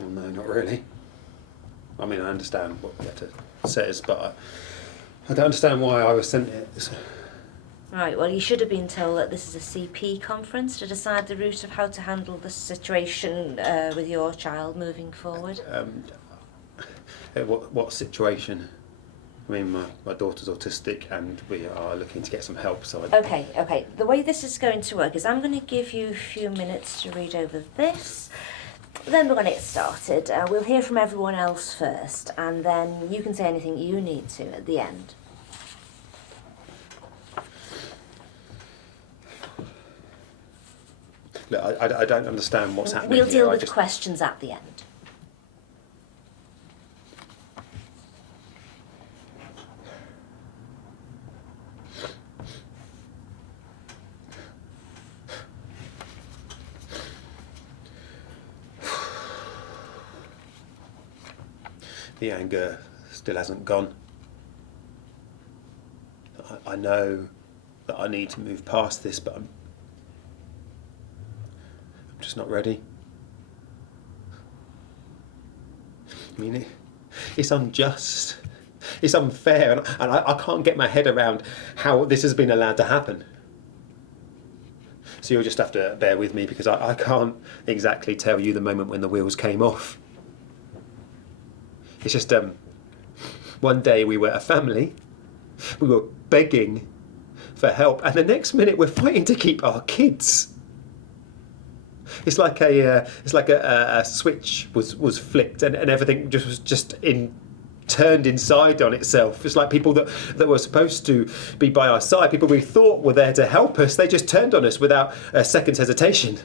Well, no, not really. I mean, I understand what the letter says, but I don't understand why I was sent it. Right, well, you should have been told that this is a CP conference to decide the route of how to handle the situation with your child moving forward. What situation? I mean, my daughter's autistic and we are looking to get some help, so Okay. The way this is going to work is I'm going to give you a few minutes to read over this. Then we're going to get started. We'll hear from everyone else first, and then you can say anything you need to at the end. Look, I don't understand what's happening We'll here. deal with questions at the end. The anger still hasn't gone. I know that I need to move past this, but I'm just not ready. I mean, it's unjust. It's unfair, and I can't get my head around how this has been allowed to happen. So you'll just have to bear with me, because I can't exactly tell you the moment when the wheels came off. It's just, one day we were a family, we were begging for help, and the next minute we're fighting to keep our kids. It's like a switch was flicked, and everything was turned inside on itself. It's like people that were supposed to be by our side, people we thought were there to help us, they just turned on us without a second's hesitation.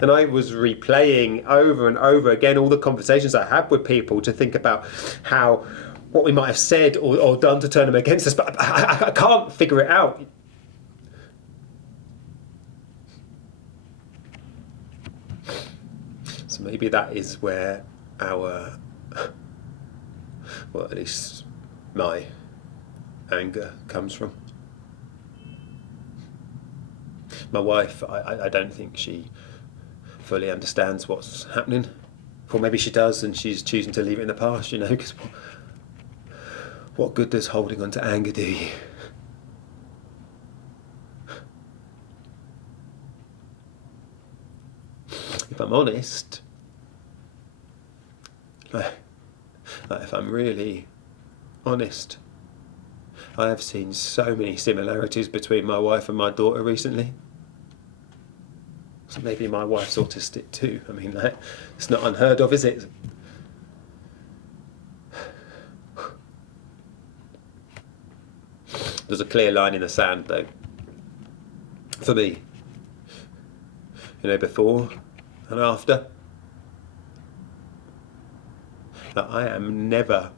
And I was replaying over and over again all the conversations I had with people to think about what we might have said or done to turn them against us, but I can't figure it out. So maybe that is where well, at least my anger comes from. My wife, I don't think she fully understands what's happening. Or maybe she does and she's choosing to leave it in the past, because what good does holding on to anger do you? If I'm honest, if I'm really honest, I have seen so many similarities between my wife and my daughter recently. So maybe my wife's autistic too. I mean, it's not unheard of, is it? There's a clear line in the sand, though, for me. Before and after. That I am never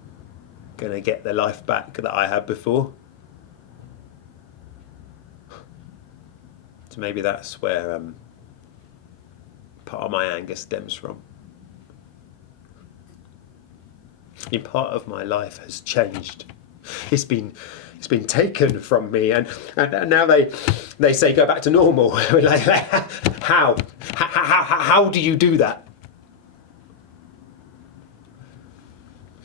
going to get the life back that I had before. So maybe that's where part of my anger stems from. Part of my life has changed. It's been taken from me, and now they say go back to normal. Like, how do you do that?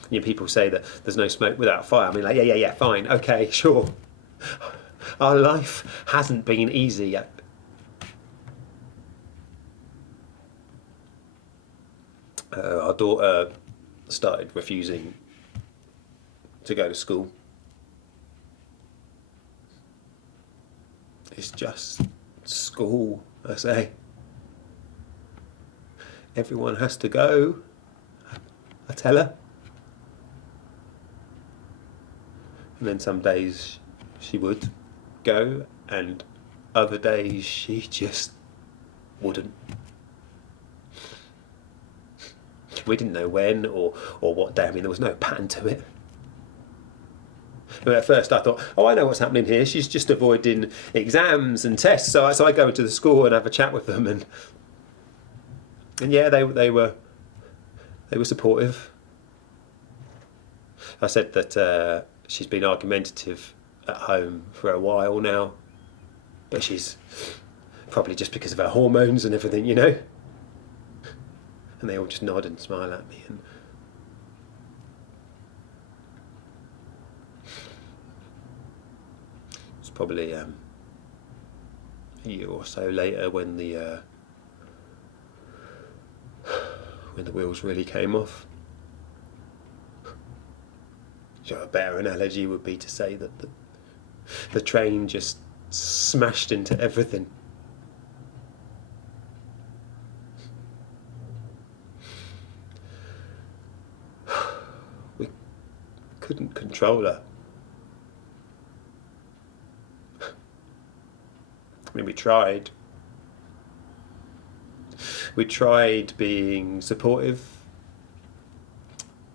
People say that there's no smoke without fire. I mean, like, yeah, fine, okay, sure. Our life hasn't been easy yet. Our daughter started refusing to go to school. It's just school, I say. Everyone has to go, I tell her. And then some days she would go, and other days she just wouldn't. We didn't know when or what day. I mean, there was no pattern to it. At first I thought, I know what's happening here. She's just avoiding exams and tests. So I go into the school and have a chat with them, and yeah, they were supportive. I said that she's been argumentative at home for a while now, but she's probably just because of her hormones and everything, And they all just nod and smile at me. And it's probably a year or so later when the wheels really came off. So a better analogy would be to say that the train just smashed into everything. We couldn't control her. I mean, we tried. We tried being supportive,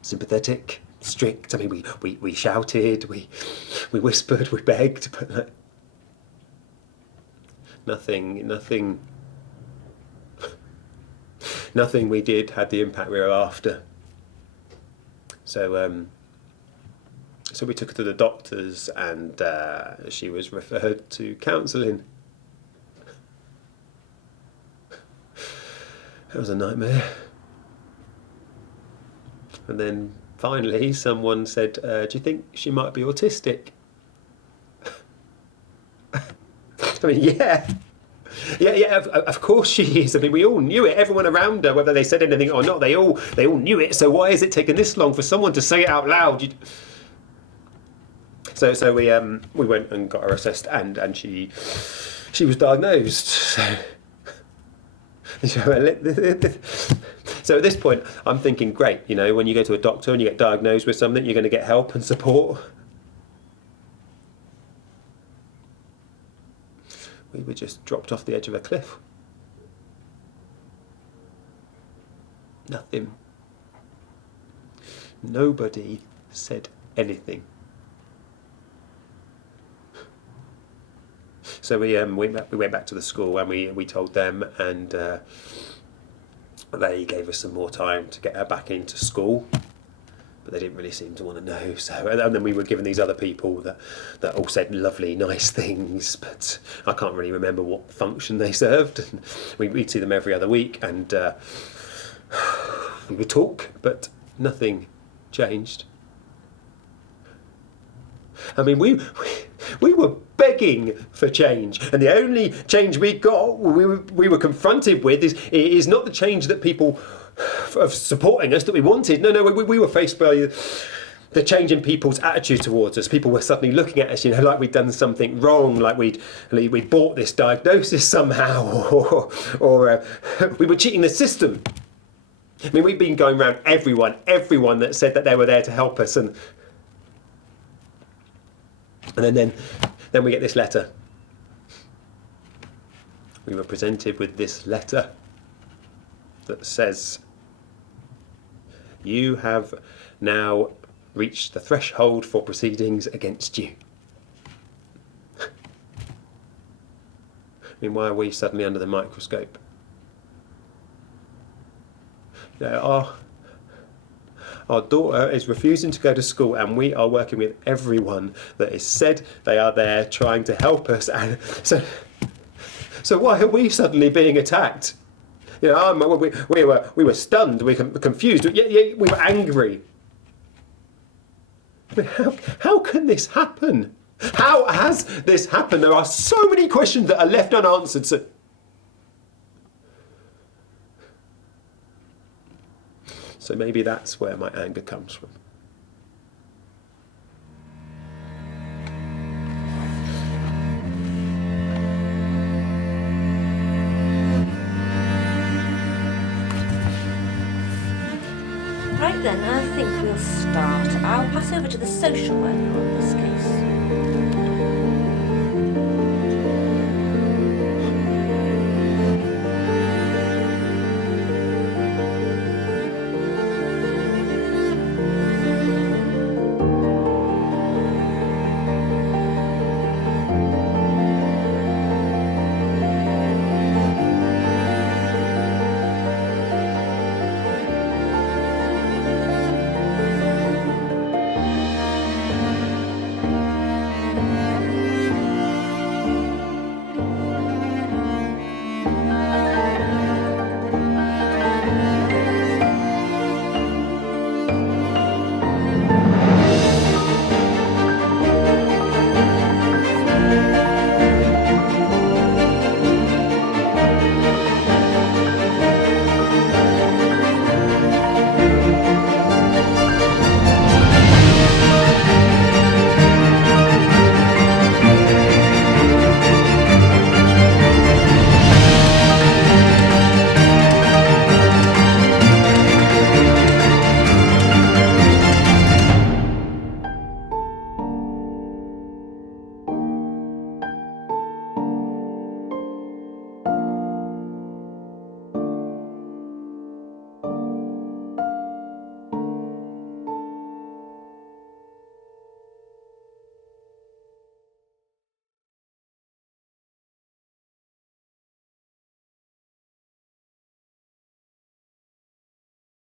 sympathetic, strict. I mean, we shouted, we whispered, we begged, but like, nothing we did had the impact we were after. So we took her to the doctors, and she was referred to counselling. It was a nightmare. And then finally someone said, do you think she might be autistic? I mean, yeah, of course she is. I mean, we all knew it. Everyone around her, whether they said anything or not, they all knew it. So why is it taking this long for someone to say it out loud? So we went and got her assessed, and she was diagnosed. So at this point, I'm thinking, great, you know, when you go to a doctor and you get diagnosed with something, you're going to get help and support. We were just dropped off the edge of a cliff. Nothing. Nobody said anything. So we went back to the school, and we told them, and they gave us some more time to get her back into school, but they didn't really seem to want to know. So, and then we were given these other people that all said lovely, nice things, but I can't really remember what function they served. And we'd see them every other week, and we would talk, but nothing changed. I mean, we were begging for change, and the only change we got, we were confronted with, is not the change that people of supporting us that we wanted. No, we were faced by the change in people's attitude towards us. People were suddenly looking at us, you know, like we'd done something wrong, like we'd bought this diagnosis somehow, or we were cheating the system. I mean, we've been going around everyone that said that they were there to help us, and then we get this letter. We were presented with this letter that says, you have now reached the threshold for proceedings against you. I mean, why are we suddenly under the microscope? You know, our daughter is refusing to go to school, and we are working with everyone that is said they are there trying to help us. And so why are we suddenly being attacked? You know, we were stunned, we were confused, we were angry. I mean, how can this happen? How has this happened? There are so many questions that are left unanswered. So maybe that's where my anger comes from. Right then, I think we'll start. I'll pass over to the social worker on this case.